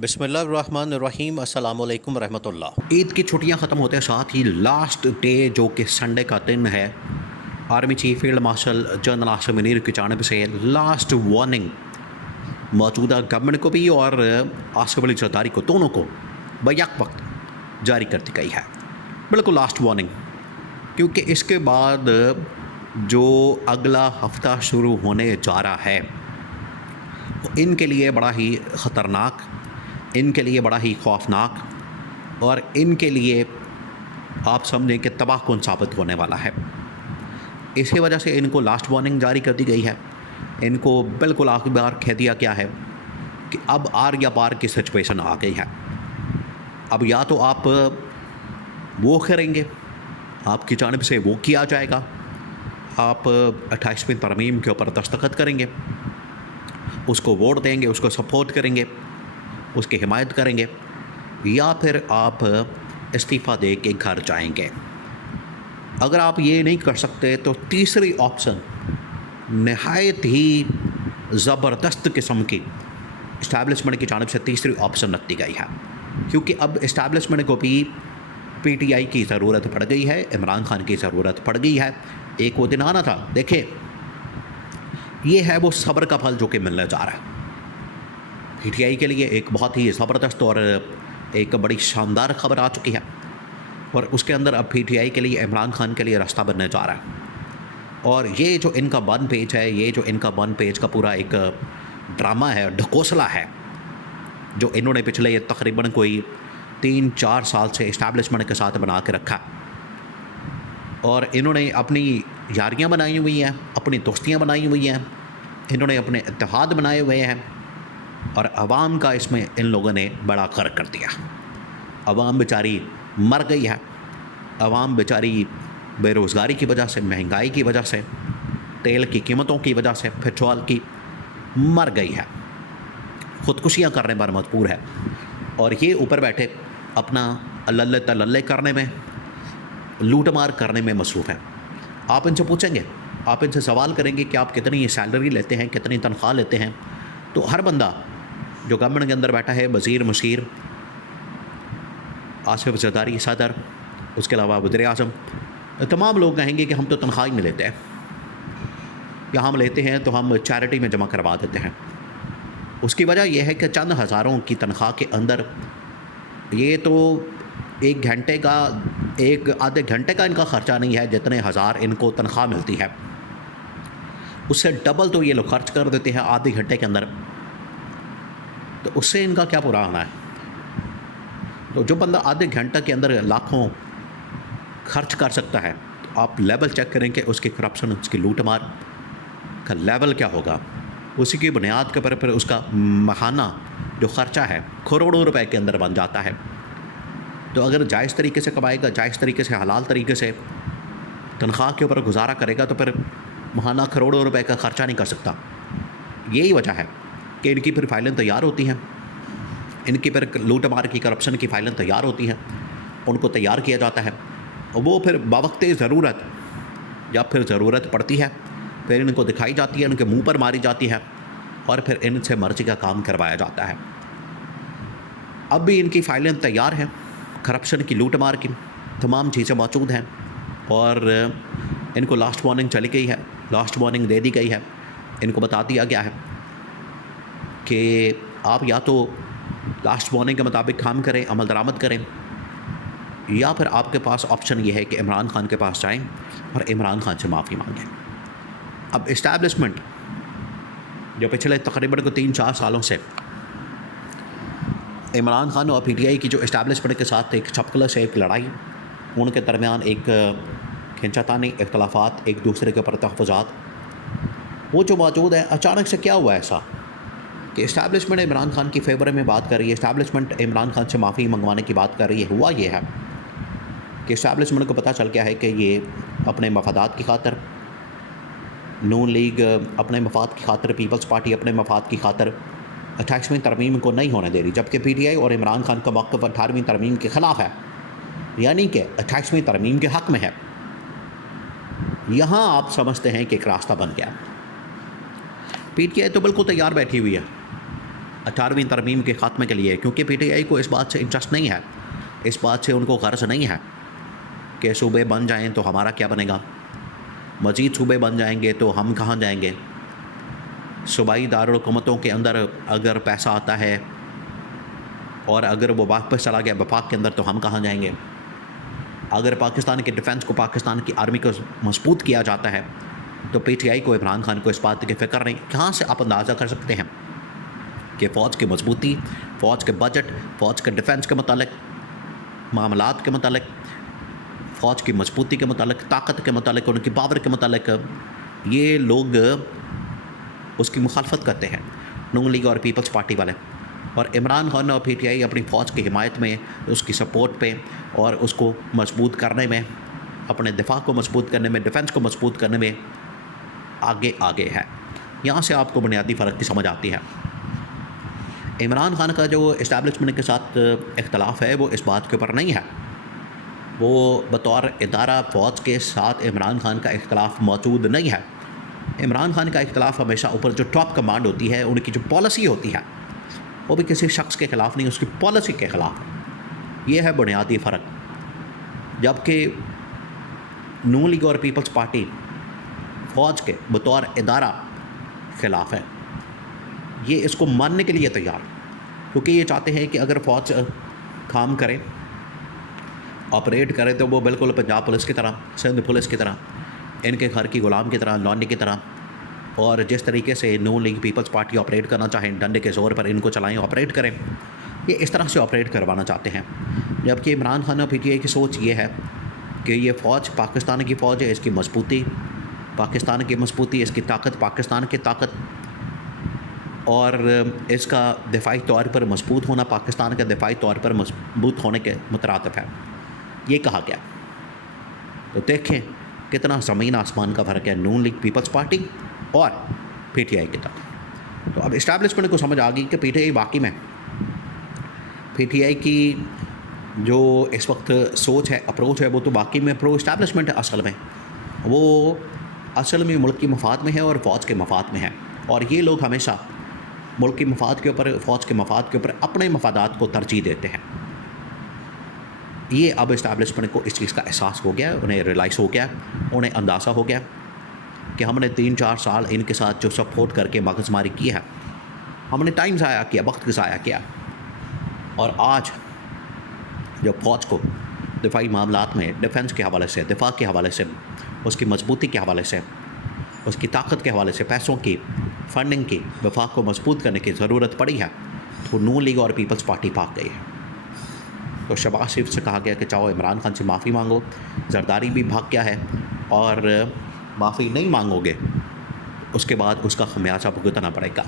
बिस्मिल्लाहिर्रहमानिर्रहीम अस्सलाम वालेकुम रहमतुल्लाह। ईद की छुट्टियां ख़त्म होते हैं साथ ही लास्ट डे जो कि संडे का दिन है, army chief field marshal general Asim Munir की जानिब से लास्ट वार्निंग मौजूदा गवर्नमेंट को भी और आसिफ अली जरदारी को, दोनों को बैक वक्त जारी कर दी गई है। बिल्कुल लास्ट वार्निंग, क्योंकि इसके बाद जो अगला हफ्ता शुरू होने जा रहा है वो इनके लिए बड़ा ही ख़तरनाक, इनके लिए बड़ा ही खौफनाक और इनके लिए आप समझें कि तबाहकुन साबित होने वाला है। इसी वजह से इनको लास्ट वार्निंग जारी कर दी गई है। इनको बिल्कुल आखिरी बार कह दिया गया है कि अब आर या पार की सिचुएशन आ गई है। अब या तो आप वो करेंगे, आपकी जानिब से वो किया जाएगा, आप 28वीं तरमीम के ऊपर दस्तखत करेंगे, उसको वोट देंगे, उसको सपोर्ट करेंगे, उसकी हिमायत करेंगे, या फिर आप इस्तीफ़ा दे के घर जाएंगे। अगर आप ये नहीं कर सकते तो तीसरी ऑप्शन नहायत ही ज़बरदस्त किस्म की इस्टेब्लिशमेंट की जानिब से तीसरी ऑप्शन रख दी गई है, क्योंकि अब इस्टेब्लिशमेंट को भी पीटीआई की ज़रूरत पड़ गई है, इमरान खान की ज़रूरत पड़ गई है। एक वो दिन आना था, देखिए ये है वो सब्र का फल जो कि मिलने जा रहा है। पीटीआई के लिए एक बहुत ही ज़बरदस्त और एक बड़ी शानदार खबर आ चुकी है, और उसके अंदर अब पीटीआई के लिए, इमरान खान के लिए रास्ता बनने जा रहा है। और ये जो इनका वन पेज है, ये जो इनका वन पेज का पूरा एक ड्रामा है, ढकोसला है, जो इन्होंने पिछले तकरीबन कोई 3-4 साल से इस्टेब्लिशमेंट के साथ बना के रखा। और इन्होंने अपनी यारियां बनाई हुई हैं, अपनी दोस्तियां बनाई हुई हैं, इन्होंने अपने इत्तेहाद बनाए हुए हैं, और आवाम का इसमें इन लोगों ने बड़ा गर्क कर दिया। आवाम बेचारी मर गई है। आवाम बेचारी बेरोज़गारी की वजह से, महंगाई की वजह से, तेल की कीमतों की वजह से, पेट्रोल की, मर गई है, ख़ुदकुशियाँ करने पर मजबूर है। और ये ऊपर बैठे अपना अल्लल्ले तल्लल्ले करने में, लूट मार करने में मसरूफ़ है। आप इनसे पूछेंगे, आप इनसे सवाल करेंगे कि आप कितनी सैलरी लेते हैं, कितनी तनख्वाह लेते हैं, तो हर बंदा जो गवर्नमेंट के अंदर बैठा है, वज़ीर, मुशीर, आसिफ जरदारी सदर, उसके अलावा वज़ीर आज़म, तमाम लोग कहेंगे कि हम तो तनख्वाह ही नहीं लेते हैं, या हम लेते हैं तो हम चैरिटी में जमा करवा देते हैं। उसकी वजह यह है कि चंद हज़ारों की तनख्वाह के अंदर ये तो एक घंटे का, एक आधे घंटे का इनका ख़र्चा नहीं है जितने हज़ार इनको तनख्वाह मिलती है, उससे डबल तो ये लोग खर्च कर देते हैं आधे घंटे के अंदर। तो उससे इनका क्या बुरा आना है। तो जो बंदा आधे घंटे के अंदर लाखों खर्च कर सकता है, तो आप लेवल चेक करें कि उसकी करप्शन, उसकी लूट मार का लेवल क्या होगा। उसी की बुनियाद के ऊपर फिर उसका माहाना जो ख़र्चा है करोड़ों रुपए के अंदर बन जाता है। तो अगर जायज़ तरीके से कमाएगा, जायज़ तरीके से, हलाल तरीके से तनख्वाह के ऊपर गुजारा करेगा, तो फिर माहाना करोड़ों रुपए का ख़र्चा नहीं कर सकता। यही वजह है कि इनकी फिर फाइलें तैयार होती हैं, इनकी फिर लूट मार की, करप्शन की फाइलें तैयार होती हैं, उनको तैयार किया जाता है, और वो फिर बवक़्ते ज़रूरत, जब फिर ज़रूरत पड़ती है, फिर इनको दिखाई जाती है, उनके मुंह पर मारी जाती है, और फिर इनसे मर्ज़ी का काम करवाया जाता है। अब भी इनकी फाइलें तैयार हैं, करप्शन की, लूट मार की तमाम चीज़ें मौजूद हैं, और इनको लास्ट वार्निंग चली गई है, लास्ट वार्निंग दे दी गई है। इनको बता दिया गया है कि आप या तो लास्ट वार्निंग के मुताबिक काम करें, अमल दरामद करें, या फिर आपके पास ऑप्शन ये है कि इमरान खान के पास जाएं और इमरान खान से माफ़ी मांगें। अब इस्टेब्लिशमेंट जो पिछले तकरीबन को 3-4 सालों से इमरान खान और पीटीआई की जो इस्टेब्लिशमेंट के साथ एक चपकला से एक लड़ाई, उनके दरमियान एक खिंचातानी, इख्तलाफात, एक दूसरे के ऊपर तहफ़्फ़ुज़ात, वो जो मौजूद है, अचानक से क्या हुआ ऐसा कि इस्टेब्लिशमेंट इमरान खान की फेवर में बात कर रही है, इस्टेब्लिशमेंट इमरान खान से माफ़ी मंगवाने की बात कर रही है। हुआ ये है कि इस्टेब्लिशमेंट को पता चल गया है कि ये अपने मफादात की खातर, नून लीग अपने मफाद की खातर, पीपल्स पार्टी अपने मफाद की खातर 28वीं तरमीम को नहीं होने दे रही, जबकि पीटीआई और इमरान खान का मौक़िफ़ 18वीं तरमीम के ख़िलाफ़ है, यानी कि 28वीं तरमीम के हक़ में है। यहाँ आप समझते हैं कि एक रास्ता बन गया। पीटीआई तो बिल्कुल तैयार बैठी हुई है 18वीं तरमीम के ख़ात्मे के लिए, क्योंकि PTI को इस बात से इंटरेस्ट नहीं है, इस बात से उनको गर्ज नहीं है कि सूबे बन जाएं तो हमारा क्या बनेगा, मज़ीद सूबे बन जाएंगे तो हम कहाँ जाएंगे, सूबाई दारुलहुकूमतों के अंदर अगर पैसा आता है और अगर वो वापस चला गया वफाक के अंदर तो हम कहाँ जाएंगे। अगर पाकिस्तान के डिफेंस को, पाकिस्तान की आर्मी को मजबूत किया जाता है तो PTI को, इमरान खान को इस बात की फ़िक्र नहीं। कहाँ से आप अंदाज़ा कर सकते हैं कि फ़ौज की मजबूती, फ़ौज के बजट, फ़ौज के डिफेंस के मतलब मामलात के मतलब, फ़ौज की मजबूती के मतलब, ताकत के मतलब, उनकी पावर के मतलब ये लोग उसकी मुखालफत करते हैं, नून लीग और पीपल्स पार्टी वाले। और इमरान खान और PTI अपनी फ़ौज की हिमायत में, उसकी सपोर्ट पे और उसको मजबूत करने में, अपने दिफा को मजबूत करने में, डिफेंस को मजबूत करने में आगे आगे है। यहाँ से आपको बुनियादी फ़र्क की समझ आती है। इमरान खान का जो इस्टेब्लिशमेंट के साथ इख्तलाफ है वो इस बात के ऊपर नहीं है, वो बतौर इदारा फ़ौज के साथ इमरान खान का इख्तलाफ मौजूद नहीं है। इमरान खान का इख्तलाफ हमेशा ऊपर जो टॉप कमांड होती है, उनकी जो पॉलिसी होती है, वो भी किसी शख्स के ख़िलाफ़ नहीं, उसकी पॉलिसी के ख़िलाफ़। ये है बुनियादी फ़र्क। जबकि नून लीग और पीपल्स पार्टी फ़ौज के बतौर इदारा ख़िलाफ़ है। ये इसको मानने के लिए तैयार, क्योंकि ये चाहते हैं कि अगर फ़ौज काम करे, ऑपरेट करे तो वो बिल्कुल पंजाब पुलिस की तरह, सिंध पुलिस की तरह, इनके घर की ग़ुलाम की तरह, लौंडे की तरह, और जिस तरीके से नून लीग पीपल्स पार्टी ऑपरेट करना चाहें, डंडे के ज़ोर पर इनको चलाएं, ऑपरेट करें, ये इस तरह से ऑपरेट करवाना चाहते हैं। जबकि इमरान खान और PTI की सोच ये है कि ये फ़ौज पाकिस्तान की फ़ौज है, इसकी मजबूती पाकिस्तान की मजबूती, इसकी ताकत पाकिस्तान की ताकत, और इसका दिफाई तौर पर मजबूत होना पाकिस्तान के दिफाई तौर पर मजबूत होने के मुतरातिफ है, ये कहा गया। तो देखें कितना ज़मीन आसमान का फ़र्क है नून लीग पीपल्स पार्टी और PTI की तरफ। तो अब इस्टेब्लिशमेंट को समझ आ गई कि PTI वाकई में, PTI की जो इस वक्त सोच है, अप्रोच है, वो तो वाकई में प्रो इस्टेब्लिशमेंट है। असल में वो असल में मुल्क की मफाद में है और फ़ौज के मफाद में है, और ये लोग हमेशा मुल्क की मफाद के ऊपर, फ़ौज के मफाद के ऊपर अपने मफादात को तरजीह देते हैं। ये अब इस्टेब्लिशमेंट को इस चीज़ का एहसास हो गया, उन्हें रियलाइज़ हो गया, उन्हें अंदाज़ा हो गया कि हमने 3-4 साल इनके साथ जो सपोर्ट करके मगजमारी की है, हमने टाइम ज़ाया किया, वक्त ज़ाया किया, और आज जब फ़ौज को दिफाई मामलात में, डिफेंस के हवाले से, दिफा के हवाले से, उसकी मजबूती के हवाले से, उसकी ताकत के हवाले से, पैसों की, फंडिंग की, वफाक को मजबूत करने की ज़रूरत पड़ी है, तो नून लीग और पीपल्स पार्टी भाग गई है। तो शहबाज शरीफ से कहा गया कि चाहो इमरान खान से माफ़ी मांगो, जरदारी भी भाग गया है, और माफ़ी नहीं मांगोगे उसके बाद उसका खमियाजा भुगतना पड़ेगा।